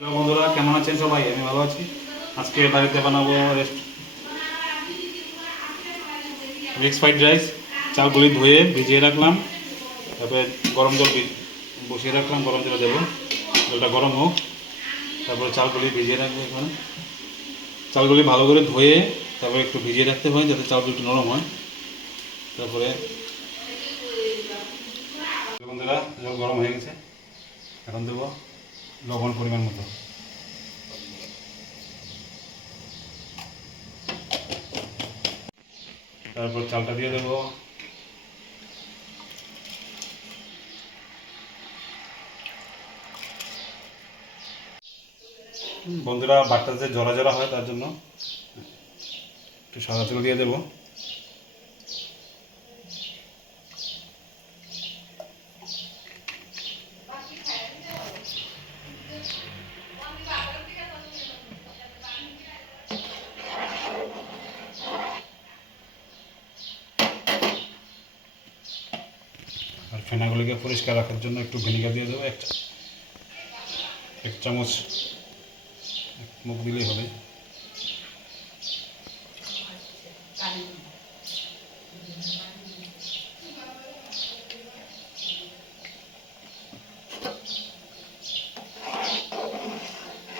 Hello বন্ধুরা, কেমন আছেন সবাই? আমি ভালো আছি। আজকে বাড়িতে বানাবো মিক্স ফ্রাইড রাইস। চালগুলি ধুয়ে ভিজিয়ে রাখলাম, তারপরে গরম জল বসিয়ে রাখলাম, গরম জলে দেবো, জলটা গরম হোক। তারপরে চালগুলি ভিজিয়ে রাখবো। এখানে চালগুলি ভালো করে ধুয়ে তারপরে একটু ভিজিয়ে রাখতে হয় যাতে চালগুলি একটু নরম হয়। তারপরে বন্ধুরা, জল গরম হয়ে গেছে, এখন দেবো লবণ পরিমাণ মতো। তারপর চালটা দিয়ে দেবো। বন্ধুরা, ভাতটা যে জরা জরা হয় তার জন্য একটু সাদা তেল দিয়ে দেবো। আর ফেনাগুলিকে পরিষ্কার রাখার জন্য একটু ভিনেগার দিয়ে দেবো, এক চামচ, এক মুখ দিলেই হবে।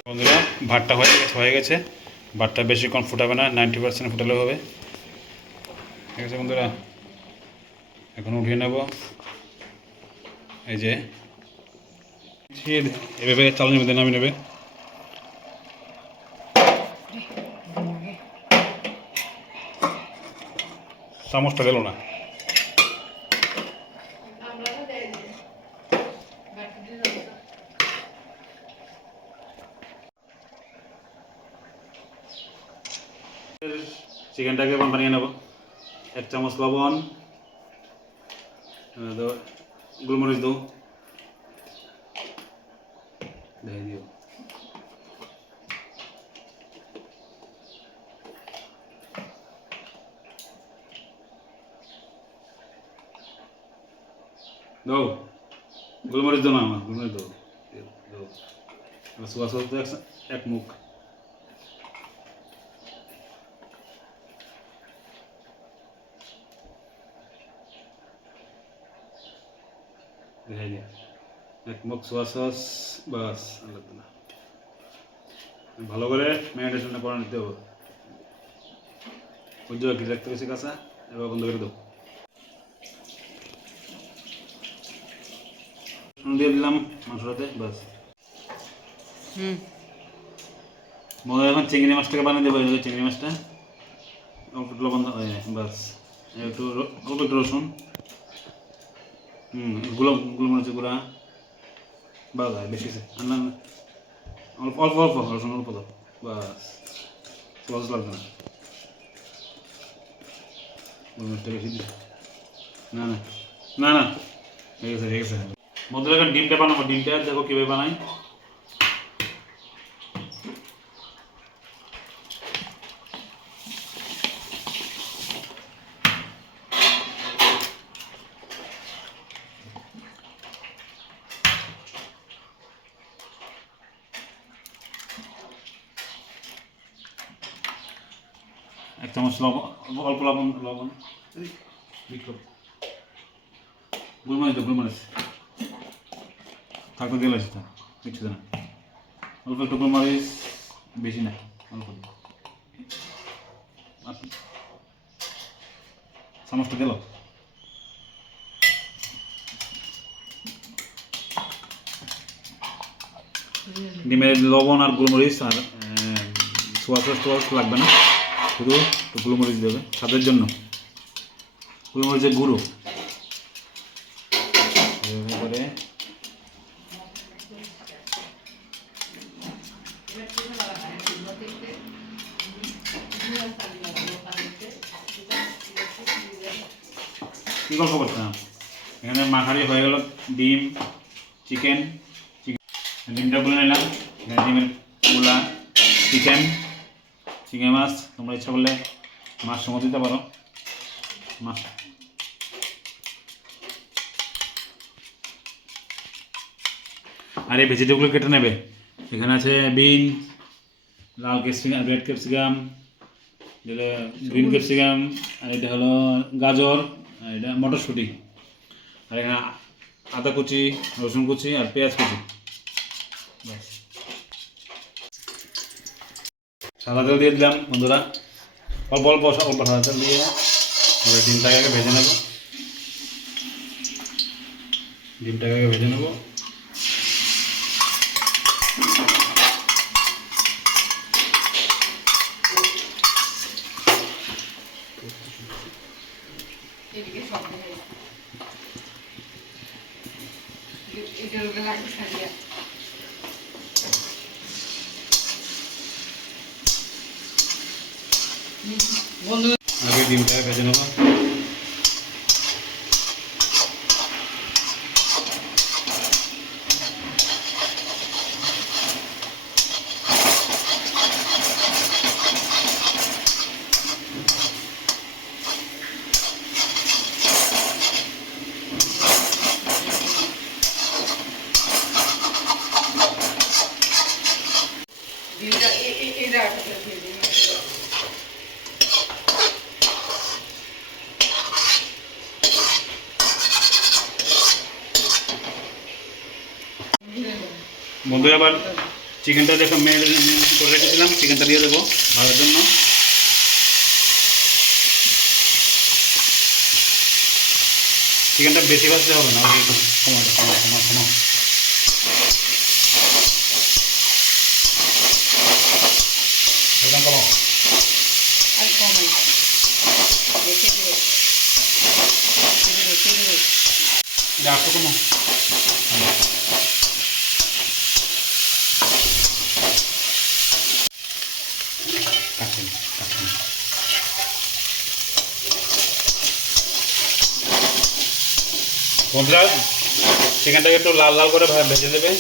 বন্ধুরা, ভাতটা হয়ে গেছে। ভাতটা বেশিক্ষণ ফুটাবে না, 90% ফুটালে হবে। ঠিক আছে বন্ধুরা, এখন উঠিয়ে নেব। এই যে এভাবে চালনির মধ্যে নামিয়ে নেবে। চামচটা দিল না। চিকেনটাকে বানিয়ে নেব। এক চামচ লবণ দাও, গোলমরিচ দাও, দিয়ে দিও। দাও গোলমরিচ দাও, না আমার গোলমরিচ দাও, দাও। সোয়া সস দাও এক মুখ। দেখাই দিয়া এক মুখ সোয়া সস, বাস, লাগবে না। ভালো করে ম্যারিনেশনটা করে নিতে হবে। উজ্জ্বল ঘি রাখতে গেছে কাঁচা, এবার বন্ধ করে দাও। দিয়ে দিলাম মাংসটাতে, বাস। মনে হয় এখন চিংড়ি মাছটাকে বানিয়ে দেবো। চিংড়ি মাছটা অল্প একটু লবণ, বাস। একটু অল্প একটু রসুন, গোলমরিচের গুঁড়া, বাস। বেশি না, অল্প অল্প অল্প রসুন, অল্প দাও, বাস। সস লাগবে না, গোলমরিচটা বেশি দিই। না না না না, ঠিক আছে ঠিক আছে। বন্ধুরা, এখন ডিমটা বানাবো। ডিমটা দেখো কীভাবে বানাই। এক চামচ লবণ, অল্প লবণ, গোলমরিচ দাও, গোলমরিচ থাকতে দিয়ে লাগছে, তা কিছু না। অল্প একটু গোলমরিচ, বেশি না, অল্প। চামচটা দিল। ডিমের লবণ আর গোলমরিচ আর সোয়া সস লাগবে না, শুধু একটু গোলমরিচ দেবে স্বাদের জন্য, গোলমরিচের গুঁড়ো। এবারে কী গল্প করতাম, এখানে মাখারি হয়ে গেল। ডিম, চিকেন, ডিমটা গুলে নিলাম। এখানে ডিমের গুলা, চিকেন, চিংড়ি মাছ। তোমরা ইচ্ছা করলে মাছ সময় দিতে পারো, মাছ। আর এই ভেজিটেবলগুলো কেটে নেবে। এখানে আছে বিন, লাল ক্যাপসিকাম, রেড ক্যাপসিকাম, যেটা গ্রিন ক্যাপসিকাম, আর এটা হলো গাজর, আর এটা মটরশুঁটি, আর এখানে আদা কুচি, রসুন কুচি আর পেঁয়াজ কুচি। সাদা তেল দিয়ে দিলাম বন্ধুরা, অল্প অল্প অল্প সাদা তেল দিয়ে ডিমটাকে আগে ভেজে নেব। ডিমটাকে আগে ভেজে নেব। আগে ডিমটাকে ভেজে নেব। বন্ধুরা আবার চিকেনটা দেখো ম্যারিনেট করে রেখেছিলাম, চিকেনটা দিয়ে দেবো ভাজার জন্য। চিকেনটা বেশি ভাজতে হবে না, কমা। একদম কমা। একটু কমা। বন্ধুরা চিকেনটাকে একটু লাল লাল করে ভেজে দেবে।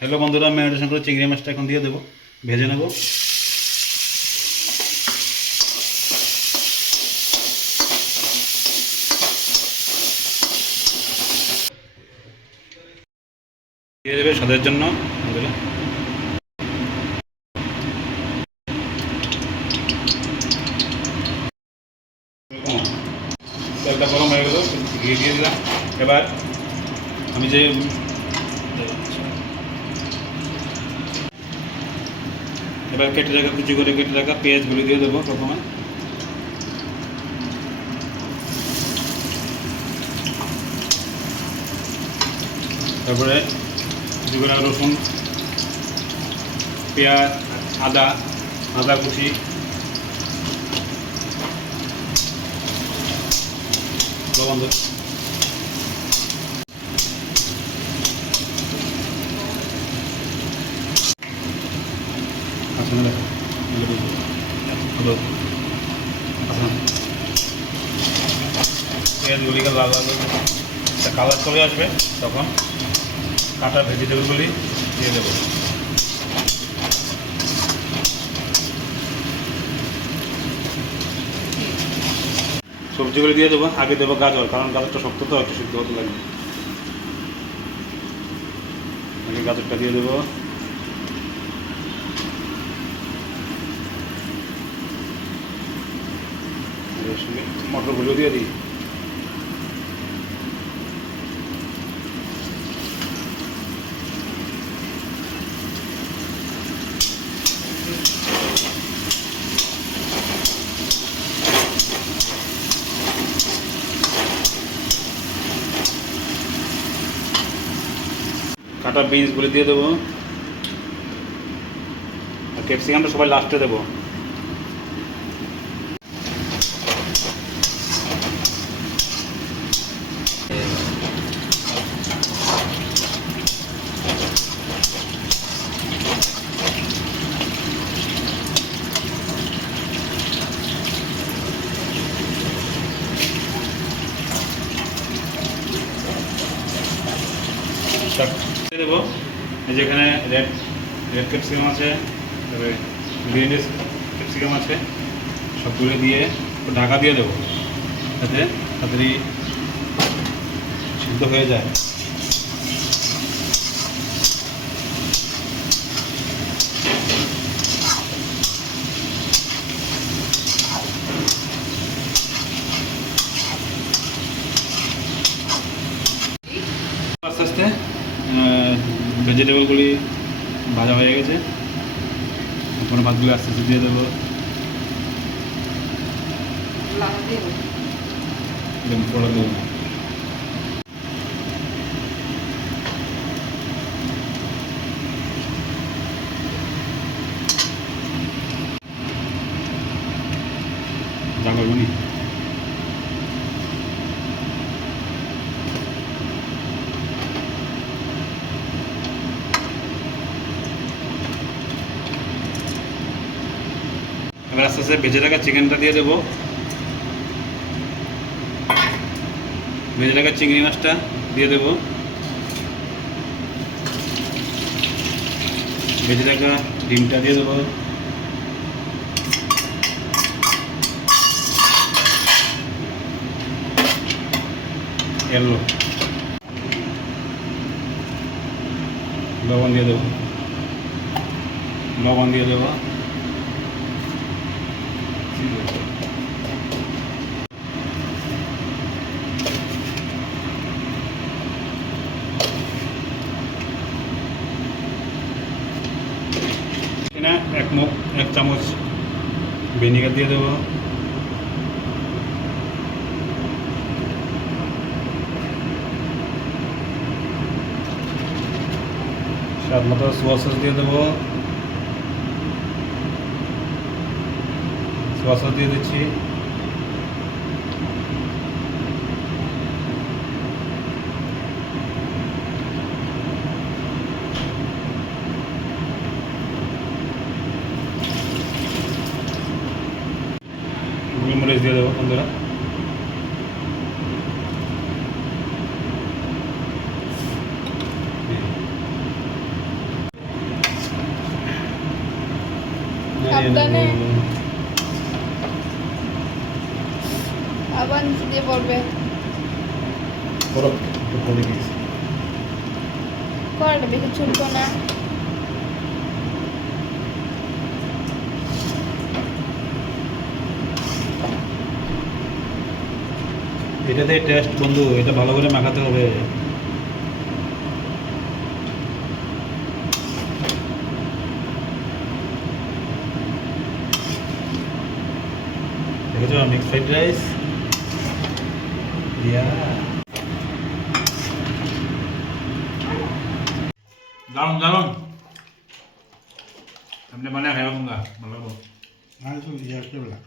হ্যালো বন্ধুরা, ম্যারিনেশন করে চিংড়ি মাছটা এখন দিয়ে দেবো, ভেজে নেব। দিয়ে দেবে স্বাদের জন্য বন্ধুরা। তেলটা গরম হয়ে গেল, ঘি দিয়ে দিলাম। এবার আমি যে কেটে রাখা, কুচি করে কেটে রাখা পেঁয়াজগুলি দিয়ে দেবো প্রথমে। তারপরে কুচি করে রসুন, পেঁয়াজ, আদা কুচি, বন্ধু পেঁয়াজগুলিকে লাল লাল একটা কালার চলে আসবে, তখন কাটা ভেজিটেবলগুলি দিয়ে দেবো। সবজিগুলি দিয়ে দেবো। আগে দেবো গাজর, কারণ গাজরটা শক্ত তো একটু সিদ্ধ হতে লাগবে। আগে গাজরটা দিয়ে দেবো। মটরগুলো দিয়ে দিই। কাটা বিনসগুলি দিয়ে দেবো, আর ক্যাপসিকামটা সবাই লাস্টে দেবো। দেবো যেখানে রেড ক্যাপসিকাম আছে, তবে গ্রিন ক্যাপসিকাম আছে, সবগুলো দিয়ে ঢাকা দিয়ে দেবো। যাতে তাড়াতাড়ি সিদ্ধ হয়ে যায়। আস্তে আস্তে ভেজিটেবলগুলি ভাজা হয়ে গেছে, এখন ভাতগুলি আস্তে আস্তে দিয়ে দেবো। পড়া দেবো না। জাগাবনি এবার আস্তে আস্তে ভেজে রাখা চিকেনটা দিয়ে দেবো। ভেজে রাখা চিংড়ি মাছটা দিয়ে দেবো। ভেজে রাখা ডিমটা দিয়ে দেবো। এলো লবণ দিয়ে দেবো। লবণ দিয়ে দেবো। এক চামচ ভিনেগার দিয়ে দেবো। স্বাদ মতো সোয়া সস দিয়ে দেবো। সোয়া সস দিয়ে দিচ্ছি। গোলমরিচ দিয়ে দেবো বন্ধুরা। সাবধানে আবার নিচে দিয়ে পড়বে। কড়াটা বেশি ছুটবো না। এটাতে টেস্ট বন্ধু, এটা ভালো করে মাখাতে হবে। দেখেছো মিক্স ফ্রাইড রাইস। দারুন দারুন, हमने बनाया है, खाऊंगा मतलब। हाँ तो ये क्या बोला?